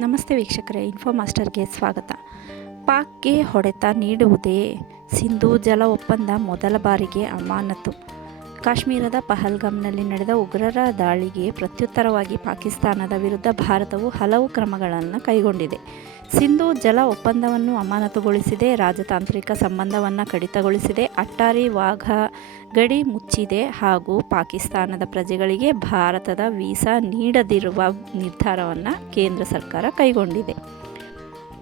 ನಮಸ್ತೆ ವೀಕ್ಷಕರೇ, ಇನ್ಫೋ ಮಾಸ್ಟರ್ಗೆ ಸ್ವಾಗತ. ಪಾಕ್ಗೆ ಹೊಡೆತ ನೀಡುವುದೇ ಸಿಂಧೂ ಜಲ ಒಪ್ಪಂದ ಮೊದಲ ಬಾರಿಗೆ ಅಮಾನತು. ಕಾಶ್ಮೀರದ ಪಹಲ್ಗಾಮ್ನಲ್ಲಿ ನಡೆದ ಉಗ್ರರ ದಾಳಿಗೆ ಪ್ರತ್ಯುತ್ತರವಾಗಿ ಪಾಕಿಸ್ತಾನದ ವಿರುದ್ಧ ಭಾರತವು ಹಲವು ಕ್ರಮಗಳನ್ನು ಕೈಗೊಂಡಿದೆ. ಸಿಂಧೂ ಜಲ ಒಪ್ಪಂದವನ್ನು ಅಮಾನತುಗೊಳಿಸಿದೆ, ರಾಜತಾಂತ್ರಿಕ ಸಂಬಂಧವನ್ನು ಕಡಿತಗೊಳಿಸಿದೆ, ಅಟ್ಟಾರಿ ವಾಘಾ ಗಡಿ ಮುಚ್ಚಿದೆ ಹಾಗೂ ಪಾಕಿಸ್ತಾನದ ಪ್ರಜೆಗಳಿಗೆ ಭಾರತದ ವೀಸಾ ನೀಡದಿರುವ ನಿರ್ಧಾರವನ್ನು ಕೇಂದ್ರ ಸರ್ಕಾರ ಕೈಗೊಂಡಿದೆ.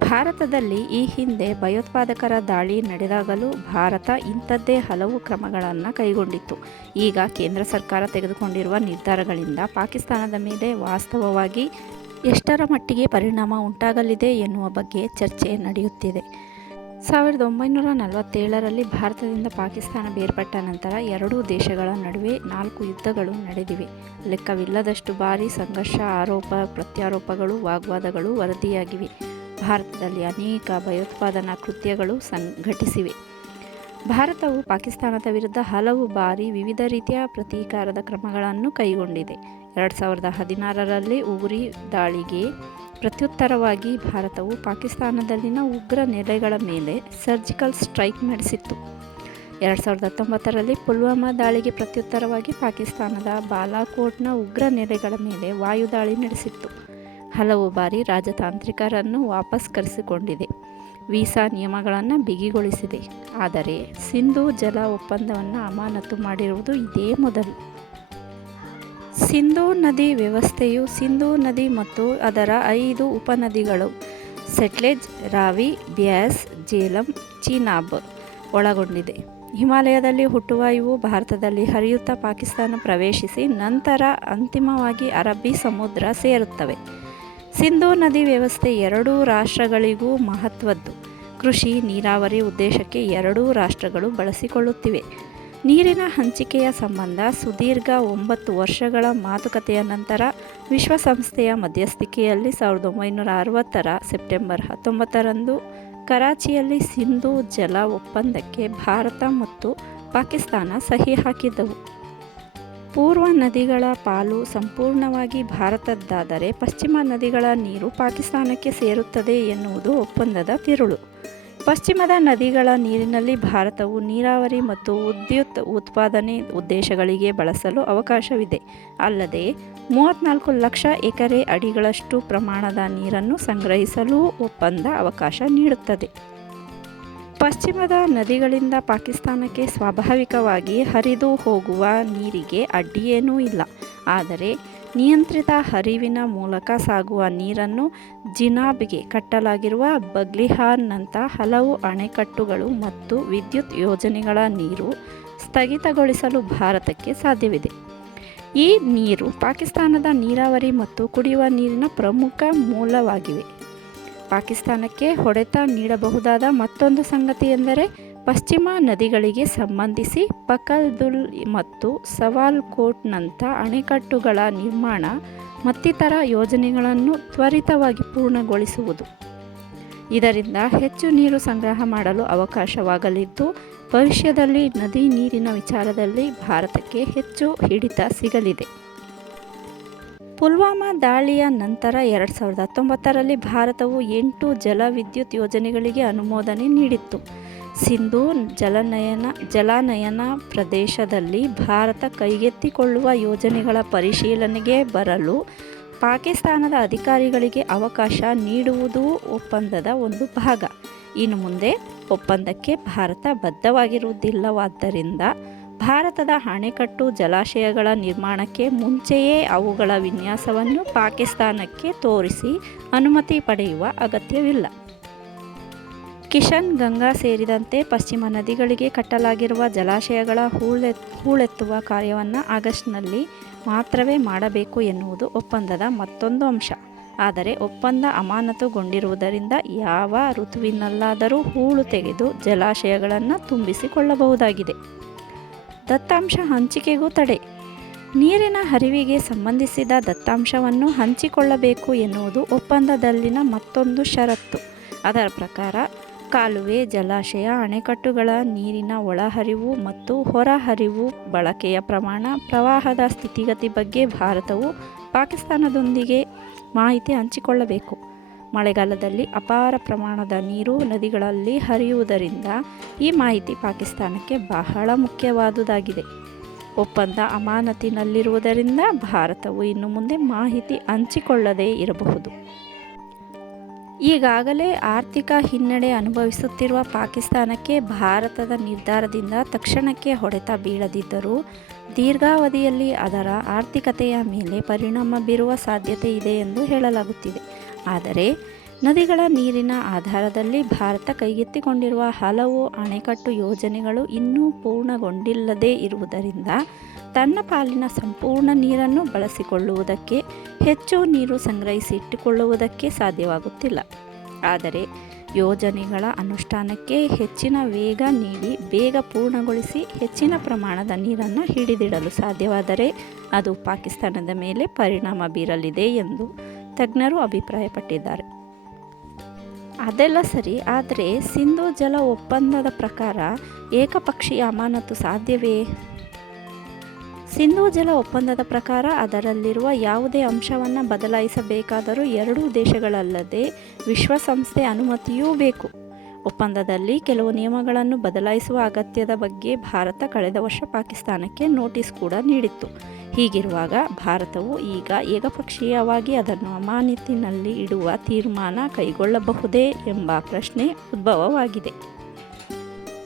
ಭಾರತದಲ್ಲಿ ಈ ಹಿಂದೆ ಭಯೋತ್ಪಾದಕರ ದಾಳಿ ನಡೆದಾಗಲೂ ಭಾರತ ಇಂಥದ್ದೇ ಹಲವು ಕ್ರಮಗಳನ್ನು ಕೈಗೊಂಡಿತ್ತು. ಈಗ ಕೇಂದ್ರ ಸರ್ಕಾರ ತೆಗೆದುಕೊಂಡಿರುವ ನಿರ್ಧಾರಗಳಿಂದ ಪಾಕಿಸ್ತಾನದ ಮೇಲೆ ವಾಸ್ತವವಾಗಿ ಎಷ್ಟರ ಮಟ್ಟಿಗೆ ಪರಿಣಾಮ ಉಂಟಾಗಲಿದೆ ಎನ್ನುವ ಬಗ್ಗೆ ಚರ್ಚೆ ನಡೆಯುತ್ತಿದೆ. 1947ರಲ್ಲಿ ಭಾರತದಿಂದ ಪಾಕಿಸ್ತಾನ ಬೇರ್ಪಟ್ಟ ನಂತರ ಎರಡೂ ದೇಶಗಳ ನಡುವೆ 4 ಯುದ್ಧಗಳು ನಡೆದಿವೆ. ಲೆಕ್ಕವಿಲ್ಲದಷ್ಟು ಬಾರಿ ಸಂಘರ್ಷ, ಆರೋಪ ಪ್ರತ್ಯಾರೋಪಗಳು, ವಾಗ್ವಾದಗಳು ವರದಿಯಾಗಿವೆ. ಭಾರತದಲ್ಲಿ ಅನೇಕ ಭಯೋತ್ಪಾದನಾ ಕೃತ್ಯಗಳು ಸಂಘಟಿಸಿವೆ. ಭಾರತವು ಪಾಕಿಸ್ತಾನದ ವಿರುದ್ಧ ಹಲವು ಬಾರಿ ವಿವಿಧ ರೀತಿಯ ಪ್ರತೀಕಾರದ ಕ್ರಮಗಳನ್ನು ಕೈಗೊಂಡಿದೆ. 2016ರಲ್ಲಿ ಉರಿ ದಾಳಿಗೆ ಪ್ರತ್ಯುತ್ತರವಾಗಿ ಭಾರತವು ಪಾಕಿಸ್ತಾನದಲ್ಲಿನ ಉಗ್ರ ನೆಲೆಗಳ ಮೇಲೆ ಸರ್ಜಿಕಲ್ ಸ್ಟ್ರೈಕ್ ನಡೆಸಿತ್ತು. 2019ರಲ್ಲಿ ಪುಲ್ವಾಮಾ ದಾಳಿಗೆ ಪ್ರತ್ಯುತ್ತರವಾಗಿ ಪಾಕಿಸ್ತಾನದ ಬಾಲಾಕೋಟ್ನ ಉಗ್ರ ನೆಲೆಗಳ ಮೇಲೆ ವಾಯುದಾಳಿ ನಡೆಸಿತ್ತು. ಹಲವು ಬಾರಿ ರಾಜತಾಂತ್ರಿಕರನ್ನು ವಾಪಸ್ ಕರೆಸಿಕೊಂಡಿದೆ, ವೀಸಾ ನಿಯಮಗಳನ್ನು ಬಿಗಿಗೊಳಿಸಿದೆ. ಆದರೆ ಸಿಂಧೂ ಜಲ ಒಪ್ಪಂದವನ್ನು ಅಮಾನತು ಮಾಡಿರುವುದು ಇದೇ ಮೊದಲು. ಸಿಂಧೂ ನದಿ ವ್ಯವಸ್ಥೆಯು ಸಿಂಧೂ ನದಿ ಮತ್ತು ಅದರ 5 ಉಪನದಿಗಳು ಸಟ್ಲೆಜ್, ರಾವಿ, ಬ್ಯಾಸ್, ಜೇಲಂ, ಚೀನಾಬ್ ಒಳಗೊಂಡಿದೆ. ಹಿಮಾಲಯದಲ್ಲಿ ಹುಟ್ಟುವ ಇವು ಭಾರತದಲ್ಲಿ ಹರಿಯುತ್ತಾ ಪಾಕಿಸ್ತಾನ ಪ್ರವೇಶಿಸಿ ನಂತರ ಅಂತಿಮವಾಗಿ ಅರಬ್ಬಿ ಸಮುದ್ರ ಸೇರುತ್ತವೆ. ಸಿಂಧೂ ನದಿ ವ್ಯವಸ್ಥೆ ಎರಡೂ ರಾಷ್ಟ್ರಗಳಿಗೂ ಮಹತ್ವದ್ದು. ಕೃಷಿ, ನೀರಾವರಿ ಉದ್ದೇಶಕ್ಕೆ ಎರಡೂ ರಾಷ್ಟ್ರಗಳು ಬಳಸಿಕೊಳ್ಳುತ್ತಿವೆ. ನೀರಿನ ಹಂಚಿಕೆಯ ಸಂಬಂಧ ಸುದೀರ್ಘ 9 ವರ್ಷಗಳ ಮಾತುಕತೆಯ ನಂತರ ವಿಶ್ವಸಂಸ್ಥೆಯ ಮಧ್ಯಸ್ಥಿಕೆಯಲ್ಲಿ 1960ರ ಸೆಪ್ಟೆಂಬರ್ 19ರಂದು ಕರಾಚಿಯಲ್ಲಿ ಸಿಂಧೂ ಜಲ ಒಪ್ಪಂದಕ್ಕೆ ಭಾರತ ಮತ್ತು ಪಾಕಿಸ್ತಾನ ಸಹಿ ಹಾಕಿದ್ದವು. ಪೂರ್ವ ನದಿಗಳ ಪಾಲು ಸಂಪೂರ್ಣವಾಗಿ ಭಾರತದ್ದಾದರೆ ಪಶ್ಚಿಮ ನದಿಗಳ ನೀರು ಪಾಕಿಸ್ತಾನಕ್ಕೆ ಸೇರುತ್ತದೆ ಎನ್ನುವುದು ಒಪ್ಪಂದದ ತಿರುಳು. ಪಶ್ಚಿಮದ ನದಿಗಳ ನೀರಿನಲ್ಲಿ ಭಾರತವು ನೀರಾವರಿ ಮತ್ತು ವಿದ್ಯುತ್ ಉತ್ಪಾದನೆ ಉದ್ದೇಶಗಳಿಗೆ ಬಳಸಲು ಅವಕಾಶವಿದೆ. ಅಲ್ಲದೆ 34 ಲಕ್ಷ ಎಕರೆ ಅಡಿಗಳಷ್ಟು ಪ್ರಮಾಣದ ನೀರನ್ನು ಸಂಗ್ರಹಿಸಲು ಒಪ್ಪಂದ ಅವಕಾಶ ನೀಡುತ್ತದೆ. ಪಶ್ಚಿಮದ ನದಿಗಳಿಂದ ಪಾಕಿಸ್ತಾನಕ್ಕೆ ಸ್ವಾಭಾವಿಕವಾಗಿ ಹರಿದು ಹೋಗುವ ನೀರಿಗೆ ಅಡ್ಡಿಯೇನೂ ಇಲ್ಲ. ಆದರೆ ನಿಯಂತ್ರಿತ ಹರಿವಿನ ಮೂಲಕ ಸಾಗುವ ನೀರನ್ನು ಜಿನಾಬ್ಗೆ ಕಟ್ಟಲಾಗಿರುವ ಬಗ್ಲಿಹಾರ್ನಂಥ ಹಲವು ಅಣೆಕಟ್ಟುಗಳು ಮತ್ತು ವಿದ್ಯುತ್ ಯೋಜನೆಗಳ ನೀರು ಸ್ಥಗಿತಗೊಳಿಸಲು ಭಾರತಕ್ಕೆ ಸಾಧ್ಯವಿದೆ. ಈ ನೀರು ಪಾಕಿಸ್ತಾನದ ನೀರಾವರಿ ಮತ್ತು ಕುಡಿಯುವ ನೀರಿನ ಪ್ರಮುಖ ಮೂಲವಾಗಿವೆ. ಪಾಕಿಸ್ತಾನಕ್ಕೆ ಹೊಡೆತ ನೀಡಬಹುದಾದ ಮತ್ತೊಂದು ಸಂಗತಿ ಎಂದರೆ ಪಶ್ಚಿಮ ನದಿಗಳಿಗೆ ಸಂಬಂಧಿಸಿ ಪಕಲ್ದುಲ್ ಮತ್ತು ಸವಾಲ್ಕೋಟ್ನಂಥ ಅಣೆಕಟ್ಟುಗಳ ನಿರ್ಮಾಣ ಮತ್ತಿತರ ಯೋಜನೆಗಳನ್ನು ತ್ವರಿತವಾಗಿ ಪೂರ್ಣಗೊಳಿಸುವುದು. ಇದರಿಂದ ಹೆಚ್ಚು ನೀರು ಸಂಗ್ರಹ ಮಾಡಲು ಅವಕಾಶವಾಗಲಿದ್ದು ಭವಿಷ್ಯದಲ್ಲಿ ನದಿ ನೀರಿನ ವಿಚಾರದಲ್ಲಿ ಭಾರತಕ್ಕೆ ಹೆಚ್ಚು ಹಿಡಿತ ಸಿಗಲಿದೆ. ಪುಲ್ವಾಮಾ ದಾಳಿಯ ನಂತರ 2019ರಲ್ಲಿ ಭಾರತವು 8 ಜಲವಿದ್ಯುತ್ ಯೋಜನೆಗಳಿಗೆ ಅನುಮೋದನೆ ನೀಡಿತ್ತು. ಸಿಂಧೂ ಜಲಾನಯನ ಪ್ರದೇಶದಲ್ಲಿ ಭಾರತ ಕೈಗೆತ್ತಿಕೊಳ್ಳುವ ಯೋಜನೆಗಳ ಪರಿಶೀಲನೆಗೆ ಬರಲು ಪಾಕಿಸ್ತಾನದ ಅಧಿಕಾರಿಗಳಿಗೆ ಅವಕಾಶ ನೀಡುವುದೂ ಒಪ್ಪಂದದ ಒಂದು ಭಾಗ. ಇನ್ನು ಮುಂದೆ ಒಪ್ಪಂದಕ್ಕೆ ಭಾರತ ಬದ್ಧವಾಗಿರುವುದಿಲ್ಲವಾದ್ದರಿಂದ ಭಾರತದ ಅಣೆಕಟ್ಟು ಜಲಾಶಯಗಳ ನಿರ್ಮಾಣಕ್ಕೆ ಮುಂಚೆಯೇ ಅವುಗಳ ವಿನ್ಯಾಸವನ್ನು ಪಾಕಿಸ್ತಾನಕ್ಕೆ ತೋರಿಸಿ ಅನುಮತಿ ಪಡೆಯುವ ಅಗತ್ಯವಿಲ್ಲ. ಕಿಶನ್ ಗಂಗಾ ಸೇರಿದಂತೆ ಪಶ್ಚಿಮ ನದಿಗಳಿಗೆ ಕಟ್ಟಲಾಗಿರುವ ಜಲಾಶಯಗಳ ಹೂಳೆತ್ತುವ ಕಾರ್ಯವನ್ನು ಆಗಸ್ಟ್ನಲ್ಲಿ ಮಾತ್ರವೇ ಮಾಡಬೇಕು ಎನ್ನುವುದು ಒಪ್ಪಂದದ ಮತ್ತೊಂದು ಅಂಶ. ಆದರೆ ಒಪ್ಪಂದ ಅಮಾನತುಗೊಂಡಿರುವುದರಿಂದ ಯಾವ ಋತುವಿನಲ್ಲಾದರೂ ಹೂಳು ತೆಗೆದು ಜಲಾಶಯಗಳನ್ನು ತುಂಬಿಸಿಕೊಳ್ಳಬಹುದಾಗಿದೆ. ದತ್ತಾಂಶ ಹಂಚಿಕೆಗೂ ತಡೆ. ನೀರಿನ ಹರಿವಿಗೆ ಸಂಬಂಧಿಸಿದ ದತ್ತಾಂಶವನ್ನು ಹಂಚಿಕೊಳ್ಳಬೇಕು ಎನ್ನುವುದು ಒಪ್ಪಂದದಲ್ಲಿನ ಮತ್ತೊಂದು ಷರತ್ತು. ಅದರ ಪ್ರಕಾರ ಕಾಲುವೆ, ಜಲಾಶಯ, ಅಣೆಕಟ್ಟುಗಳ ನೀರಿನ ಒಳಹರಿವು ಮತ್ತು ಹೊರಹರಿವು ಬಳಕೆಯ ಪ್ರಮಾಣ, ಪ್ರವಾಹದ ಸ್ಥಿತಿಗತಿ ಬಗ್ಗೆ ಭಾರತವು ಪಾಕಿಸ್ತಾನದೊಂದಿಗೆ ಮಾಹಿತಿ ಹಂಚಿಕೊಳ್ಳಬೇಕು. ಮಳೆಗಾಲದಲ್ಲಿ ಅಪಾರ ಪ್ರಮಾಣದ ನೀರು ನದಿಗಳಲ್ಲಿ ಹರಿಯುವುದರಿಂದ ಈ ಮಾಹಿತಿ ಪಾಕಿಸ್ತಾನಕ್ಕೆ ಬಹಳ ಮುಖ್ಯವಾದುದಾಗಿದೆ. ಒಪ್ಪಂದ ಅಮಾನತಿನಲ್ಲಿರುವುದರಿಂದ ಭಾರತವು ಇನ್ನು ಮುಂದೆ ಮಾಹಿತಿ ಹಂಚಿಕೊಳ್ಳದೇ ಇರಬಹುದು. ಈಗಾಗಲೇ ಆರ್ಥಿಕ ಹಿನ್ನಡೆ ಅನುಭವಿಸುತ್ತಿರುವ ಪಾಕಿಸ್ತಾನಕ್ಕೆ ಭಾರತದ ನಿರ್ಧಾರದಿಂದ ತಕ್ಷಣಕ್ಕೆ ಹೊಡೆತ ಬೀಳದಿದ್ದರೂ ದೀರ್ಘಾವಧಿಯಲ್ಲಿ ಅದರ ಆರ್ಥಿಕತೆಯ ಮೇಲೆ ಪರಿಣಾಮ ಬೀರುವ ಸಾಧ್ಯತೆ ಇದೆ ಎಂದು ಹೇಳಲಾಗುತ್ತಿದೆ. ಆದರೆ ನದಿಗಳ ನೀರಿನ ಆಧಾರದಲ್ಲಿ ಭಾರತ ಕೈಗೆತ್ತಿಕೊಂಡಿರುವ ಹಲವು ಅಣೆಕಟ್ಟು ಯೋಜನೆಗಳು ಇನ್ನೂ ಪೂರ್ಣಗೊಂಡಿಲ್ಲದೇ ಇರುವುದರಿಂದ ತನ್ನ ಪಾಲಿನ ಸಂಪೂರ್ಣ ನೀರನ್ನು ಬಳಸಿಕೊಳ್ಳುವುದಕ್ಕೆ, ಹೆಚ್ಚು ನೀರು ಸಂಗ್ರಹಿಸಿ ಇಟ್ಟುಕೊಳ್ಳುವುದಕ್ಕೆ ಸಾಧ್ಯವಾಗುತ್ತಿಲ್ಲ. ಆದರೆ ಯೋಜನೆಗಳ ಅನುಷ್ಠಾನಕ್ಕೆ ಹೆಚ್ಚಿನ ವೇಗ ನೀಡಿ ಬೇಗ ಪೂರ್ಣಗೊಳಿಸಿ ಹೆಚ್ಚಿನ ಪ್ರಮಾಣದ ನೀರನ್ನು ಹಿಡಿದಿಡಲು ಸಾಧ್ಯವಾದರೆ ಅದು ಪಾಕಿಸ್ತಾನದ ಮೇಲೆ ಪರಿಣಾಮ ಬೀರಲಿದೆ ಎಂದು ತಜ್ಞರು ಅಭಿಪ್ರಾಯಪಟ್ಟಿದ್ದಾರೆ. ಅದೆಲ್ಲ ಸರಿ, ಆದರೆ ಸಿಂಧೂ ಜಲ ಒಪ್ಪಂದದ ಪ್ರಕಾರ ಏಕಪಕ್ಷೀಯ ಅಮಾನತು ಸಾಧ್ಯವೇ? ಸಿಂಧೂ ಜಲ ಒಪ್ಪಂದದ ಪ್ರಕಾರ ಅದರಲ್ಲಿರುವ ಯಾವುದೇ ಅಂಶವನ್ನು ಬದಲಾಯಿಸಬೇಕಾದರೂ ಎರಡೂ ದೇಶಗಳಲ್ಲದೆ ವಿಶ್ವಸಂಸ್ಥೆ ಅನುಮತಿಯೂ ಬೇಕು. ಒಪ್ಪಂದದಲ್ಲಿ ಕೆಲವು ನಿಯಮಗಳನ್ನು ಬದಲಾಯಿಸುವ ಅಗತ್ಯದ ಬಗ್ಗೆ ಭಾರತ ಕಳೆದ ವರ್ಷ ಪಾಕಿಸ್ತಾನಕ್ಕೆ ನೋಟಿಸ್ ಕೂಡ ನೀಡಿತ್ತು. ಹೀಗಿರುವಾಗ ಭಾರತವು ಈಗ ಏಕಪಕ್ಷೀಯವಾಗಿ ಅದನ್ನು ಅಮಾನತಿನಲ್ಲಿ ಇಡುವ ತೀರ್ಮಾನ ಕೈಗೊಳ್ಳಬಹುದೇ ಎಂಬ ಪ್ರಶ್ನೆ ಉದ್ಭವವಾಗಿದೆ.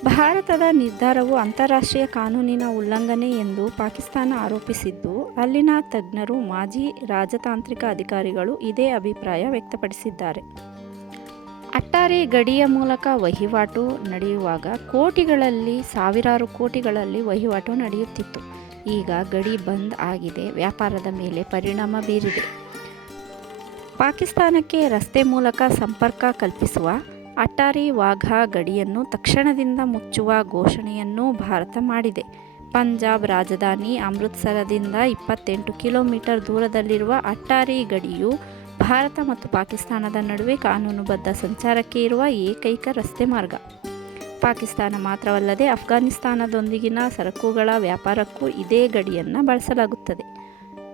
ಭಾರತದ ನಿರ್ಧಾರವು ಅಂತಾರಾಷ್ಟ್ರೀಯ ಕಾನೂನಿನ ಉಲ್ಲಂಘನೆ ಎಂದು ಪಾಕಿಸ್ತಾನ ಆರೋಪಿಸಿದ್ದು, ಅಲ್ಲಿನ ತಜ್ಞರು, ಮಾಜಿ ರಾಜತಾಂತ್ರಿಕ ಅಧಿಕಾರಿಗಳು ಇದೇ ಅಭಿಪ್ರಾಯ ವ್ಯಕ್ತಪಡಿಸಿದ್ದಾರೆ. ಅಟ್ಟಾರಿ ಗಡಿಯ ಮೂಲಕ ವಹಿವಾಟು ನಡೆಯುವಾಗ ಸಾವಿರಾರು ಕೋಟಿಗಳಲ್ಲಿ ವಹಿವಾಟು ನಡೆಯುತ್ತಿತ್ತು. ಈಗ ಗಡಿ ಬಂದ್ ಆಗಿದೆ, ವ್ಯಾಪಾರದ ಮೇಲೆ ಪರಿಣಾಮ ಬೀರಿದೆ. ಪಾಕಿಸ್ತಾನಕ್ಕೆ ರಸ್ತೆ ಮೂಲಕ ಸಂಪರ್ಕ ಕಲ್ಪಿಸುವ ಅಟ್ಟಾರಿ ವಾಘಾ ಗಡಿಯನ್ನು ತಕ್ಷಣದಿಂದ ಮುಚ್ಚುವ ಘೋಷಣೆಯನ್ನು ಭಾರತ ಮಾಡಿದೆ. ಪಂಜಾಬ್ ರಾಜಧಾನಿ ಅಮೃತ್ಸರದಿಂದ 28 ಕಿಲೋಮೀಟರ್ ದೂರದಲ್ಲಿರುವ ಅಟ್ಟಾರಿ ಗಡಿಯು ಭಾರತ ಮತ್ತು ಪಾಕಿಸ್ತಾನದ ನಡುವೆ ಕಾನೂನುಬದ್ಧ ಸಂಚಾರಕ್ಕೆ ಇರುವ ಏಕೈಕ ರಸ್ತೆ ಮಾರ್ಗ. ಪಾಕಿಸ್ತಾನ ಮಾತ್ರವಲ್ಲದೆ ಅಫ್ಘಾನಿಸ್ತಾನದೊಂದಿಗಿನ ಸರಕುಗಳ ವ್ಯಾಪಾರಕ್ಕೂ ಇದೇ ಗಡಿಯನ್ನು ಬಳಸಲಾಗುತ್ತದೆ.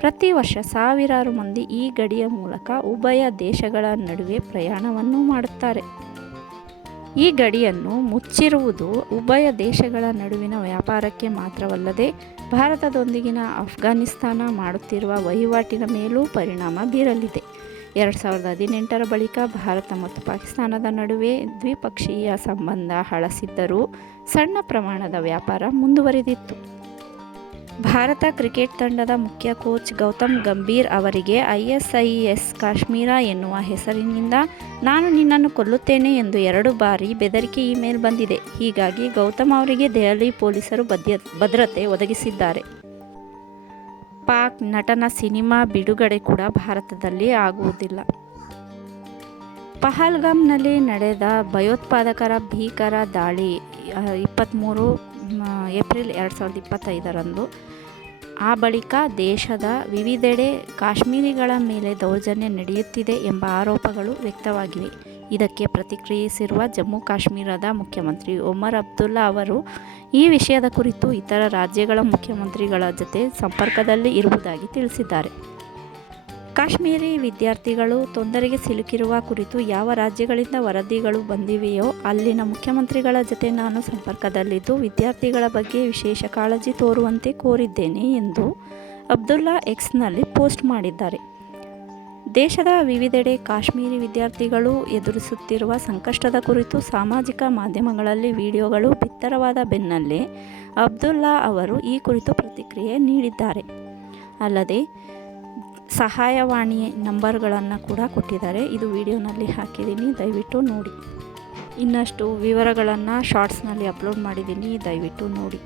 ಪ್ರತಿ ವರ್ಷ ಸಾವಿರಾರು ಮಂದಿ ಈ ಗಡಿಯ ಮೂಲಕ ಉಭಯ ದೇಶಗಳ ನಡುವೆ ಪ್ರಯಾಣವನ್ನು ಮಾಡುತ್ತಾರೆ. ಈ ಗಡಿಯನ್ನು ಮುಚ್ಚಿರುವುದು ಉಭಯ ದೇಶಗಳ ನಡುವಿನ ವ್ಯಾಪಾರಕ್ಕೆ ಮಾತ್ರವಲ್ಲದೆ ಭಾರತದೊಂದಿಗಿನ ಅಫ್ಘಾನಿಸ್ತಾನ ಮಾಡುತ್ತಿರುವ ವಹಿವಾಟಿನ ಮೇಲೂ ಪರಿಣಾಮ ಬೀರಲಿದೆ. 2018ರ ಬಳಿಕ ಭಾರತ ಮತ್ತು ಪಾಕಿಸ್ತಾನದ ನಡುವೆ ದ್ವಿಪಕ್ಷೀಯ ಸಂಬಂಧ ಹಳಸಿದ್ದರೂ ಸಣ್ಣ ಪ್ರಮಾಣದ ವ್ಯಾಪಾರ ಮುಂದುವರಿದಿತ್ತು. ಭಾರತ ಕ್ರಿಕೆಟ್ ತಂಡದ ಮುಖ್ಯ ಕೋಚ್ ಗೌತಮ್ ಗಂಭೀರ್ ಅವರಿಗೆ ISIS ಕಾಶ್ಮೀರ ಎನ್ನುವ ಹೆಸರಿನಿಂದ ನಾನು ನಿನ್ನನ್ನು ಕೊಲ್ಲುತ್ತೇನೆ ಎಂದು 2 ಬಾರಿ ಬೆದರಿಕೆ ಇಮೇಲ್ ಬಂದಿದೆ. ಹೀಗಾಗಿ ಗೌತಮ್ ಅವರಿಗೆ ದೆಹಲಿ ಪೊಲೀಸರು ಭದ್ರತೆ ಒದಗಿಸಿದ್ದಾರೆ. ಪಾಕ್ ನಟನ ಸಿನಿಮಾ ಬಿಡುಗಡೆ ಕೂಡ ಭಾರತದಲ್ಲಿ ಆಗುವುದಿಲ್ಲ. ಪಹಲ್ಗಾಮ್ನಲ್ಲಿ ನಡೆದ ಭಯೋತ್ಪಾದಕರ ಭೀಕರ ದಾಳಿ 23 ಏಪ್ರಿಲ್ 2025ರಂದು. ಆ ಬಳಿಕ ದೇಶದ ವಿವಿಧೆಡೆ ಕಾಶ್ಮೀರಿಗಳ ಮೇಲೆ ದೌರ್ಜನ್ಯ ನಡೆಯುತ್ತಿದೆ ಎಂಬ ಆರೋಪಗಳು ವ್ಯಕ್ತವಾಗಿವೆ. ಇದಕ್ಕೆ ಪ್ರತಿಕ್ರಿಯಿಸಿರುವ ಜಮ್ಮು ಕಾಶ್ಮೀರದ ಮುಖ್ಯಮಂತ್ರಿ ಒಮರ್ ಅಬ್ದುಲ್ಲಾ ಅವರು ಈ ವಿಷಯದ ಕುರಿತು ಇತರ ರಾಜ್ಯಗಳ ಮುಖ್ಯಮಂತ್ರಿಗಳ ಜೊತೆ ಸಂಪರ್ಕದಲ್ಲಿ ಇರುವುದಾಗಿ ತಿಳಿಸಿದ್ದಾರೆ. ಕಾಶ್ಮೀರಿ ವಿದ್ಯಾರ್ಥಿಗಳು ತೊಂದರೆಗೆ ಸಿಲುಕಿರುವ ಕುರಿತು ಯಾವ ರಾಜ್ಯಗಳಿಂದ ವರದಿಗಳು ಬಂದಿವೆಯೋ ಅಲ್ಲಿನ ಮುಖ್ಯಮಂತ್ರಿಗಳ ಜೊತೆ ನಾನು ಸಂಪರ್ಕದಲ್ಲಿದ್ದು ವಿದ್ಯಾರ್ಥಿಗಳ ಬಗ್ಗೆ ವಿಶೇಷ ಕಾಳಜಿ ತೋರುವಂತೆ ಕೋರಿದ್ದೇನೆ ಎಂದು ಅಬ್ದುಲ್ಲಾ ಎಕ್ಸ್ನಲ್ಲಿ ಪೋಸ್ಟ್ ಮಾಡಿದ್ದಾರೆ. ದೇಶದ ವಿವಿಧೆಡೆ ಕಾಶ್ಮೀರಿ ವಿದ್ಯಾರ್ಥಿಗಳು ಎದುರಿಸುತ್ತಿರುವ ಸಂಕಷ್ಟದ ಕುರಿತು ಸಾಮಾಜಿಕ ಮಾಧ್ಯಮಗಳಲ್ಲಿ ವಿಡಿಯೋಗಳು ಬಿತ್ತರವಾದ ಬೆನ್ನಲ್ಲೇ ಅಬ್ದುಲ್ಲಾ ಅವರು ಈ ಕುರಿತು ಪ್ರತಿಕ್ರಿಯೆ ನೀಡಿದ್ದಾರೆ. ಅಲ್ಲದೆ ಸಹಾಯವಾಣಿ ನಂಬರ್ಗಳನ್ನು ಕೂಡ ಕೊಟ್ಟಿದ್ದಾರೆ. ಇದು ವಿಡಿಯೋನಲ್ಲಿ ಹಾಕಿದ್ದೀನಿ, ದಯವಿಟ್ಟು ನೋಡಿ. ಇನ್ನಷ್ಟು ವಿವರಗಳನ್ನು ಶಾರ್ಟ್ಸ್ನಲ್ಲಿ ಅಪ್ಲೋಡ್ ಮಾಡಿದ್ದೀನಿ, ದಯವಿಟ್ಟು ನೋಡಿ.